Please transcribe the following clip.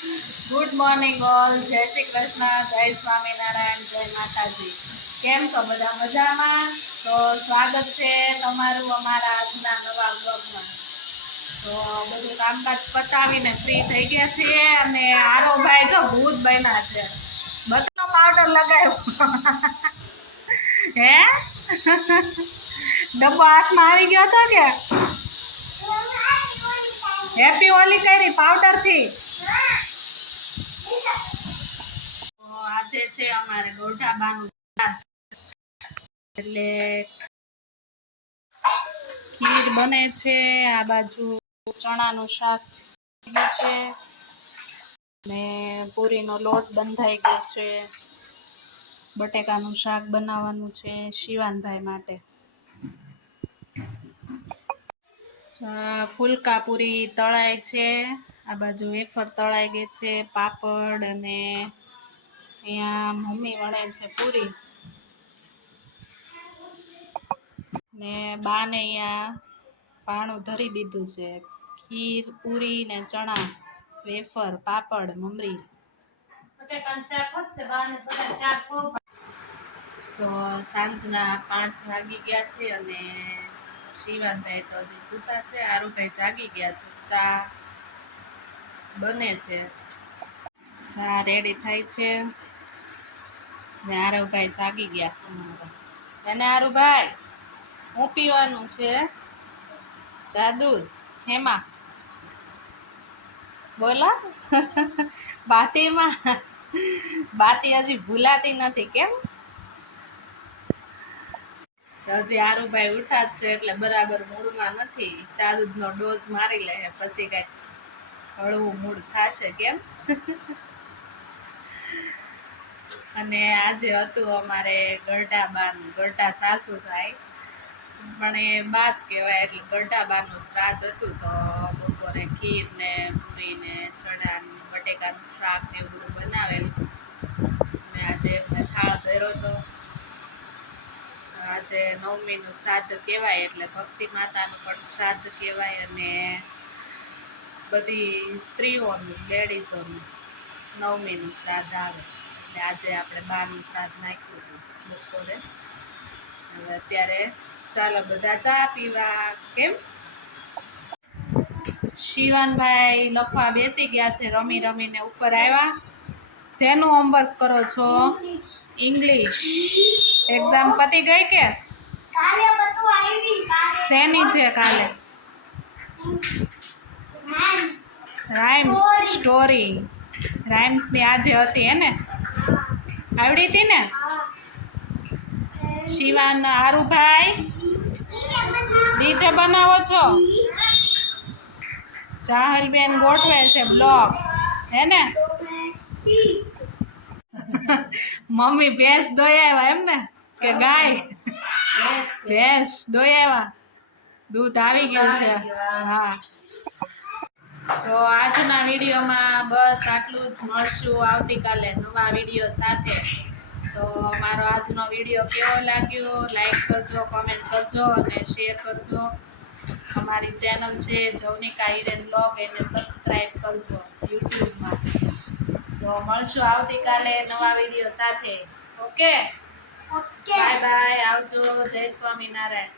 Good morning all. જય શ્રી કૃષ્ણ, જય સ્વામિનારાયણ, જય માતાજી. કેમ છો બધા? મજામાં? તો સ્વાગત છે તમારું અમારા આજના નવા બ્લોગમાં. તો બધું કામકાજ પતાવીને ફ્રી થઈ ગયા છીએ અને આરો ભાઈ જો ભૂત બન્યા છે. બધાનો પાવડર લગાવ્યો હે ડબ્બો હાથમાં આવી ગયો હતો કે હેપી હોલી કરી પાવડર થી. આજે છે અમારે ગોઠાબાનું એટલે ખીર બને છે, આ બાજુ ચણાનું શાક છે ને પૂરીનો લોટ બંધાઈ ગયો છે, બટેકાનું શાક બનાવવાનું છે શિવાનભાઈ માટે. ફુલકા પૂરી તળાય છે, આ બાજુ વેફર તળાઈ ગઈ છે, પાપડ અને અહીંયા મમ્મી વણે છે પૂરી ને બાને અહીંયા પાણું ધરી દીધું છે. ખીર, પૂરી ને ચણા, વેફર, પાપડ, મમરી. તો સાંજના 5 વાગી ગયા છે અને શિવાનભાઈ તો હજી સૂતા છે, આરુભાઈ જાગી ગયા છે. ચા બને છે, ચા રેડી થાય છે ને આરુભાઈ જાગી ગયા. અને આરુભાઈ હું પીવાનું છે? ચા દૂધ હેમાં બોલો બાતીમાં. બાતી હજી ભૂલાતી નથી કેમ? હજી આરુભાઈ ઉઠા જ છે એટલે બરાબર મૂડમાં નથી. ચા દૂધનો ડોઝ મારી લે પછી કઈ હળવું મૂડ થશે કેમ? અને આજે હતું અમારે ગરડા સાસુ થાય પણ એ બા જ કહેવાય એટલે ગરડાબાનું શ્રાદ્ધ હતું. તો બપોરે ખીર ને પૂરી ને ચણા બટેકાનું શાક ને એવું બધું બનાવેલું ને આજે એમને થાળ ધર્યો હતો. આજે 9મીનું શ્રાદ્ધ કહેવાય એટલે ભક્તિ માતાનું પણ શ્રાદ્ધ કહેવાય અને બધી સ્ત્રીઓનું લેડીઝોનું 9મીનું શ્રાદ્ધ આવે એટલે આજે આપણે બાનું શ્રાદ્ધ નાખ્યું હતું બપોરે. હવે અત્યારે ચાલો બધા ચા પીવા કેમ? શિવાનભાઈ લખવા બેસી ગયા છે, રમી રમીને ઉપર આવ્યા. શેનું હોમવર્ક કરો છો? ઇંગ્લિશ. એક્ઝામ પતી ગઈ કે શેની છે કાલે? Rhymes story. રાઇમ્સની આજે હતી હે ને? આવડી હતી ને? શિવાન આરુભાઈ નીચે બનાવો છો? ચાહલબેન ગોઠવે છે બ્લોગ હે ને? મમ્મી ભેંસ દોઈ આવ્યા એમ ને કે ગાય? ભેંસ દોઈ આવ્યા, દૂધ આવી ગયું છે. હા, તો આજના વિડીયોમાં બસ આટલું જ. મળશું આવતીકાલે નવા વિડીયો સાથે. તો મારો આજનો વિડીયો કેવો લાગ્યો લાઈક કરજો, કોમેન્ટ કરજો અને શેર કરજો. અમારી ચેનલ છે જવનિકા હિરેન બ્લોગ, એને સબસ્ક્રાઈબ કરજો યુટ્યુબમાં. તો મળશું આવતીકાલે નવા વિડીયો સાથે. ઓકે, બાય બાય, આવજો, જય સ્વામિનારાયણ.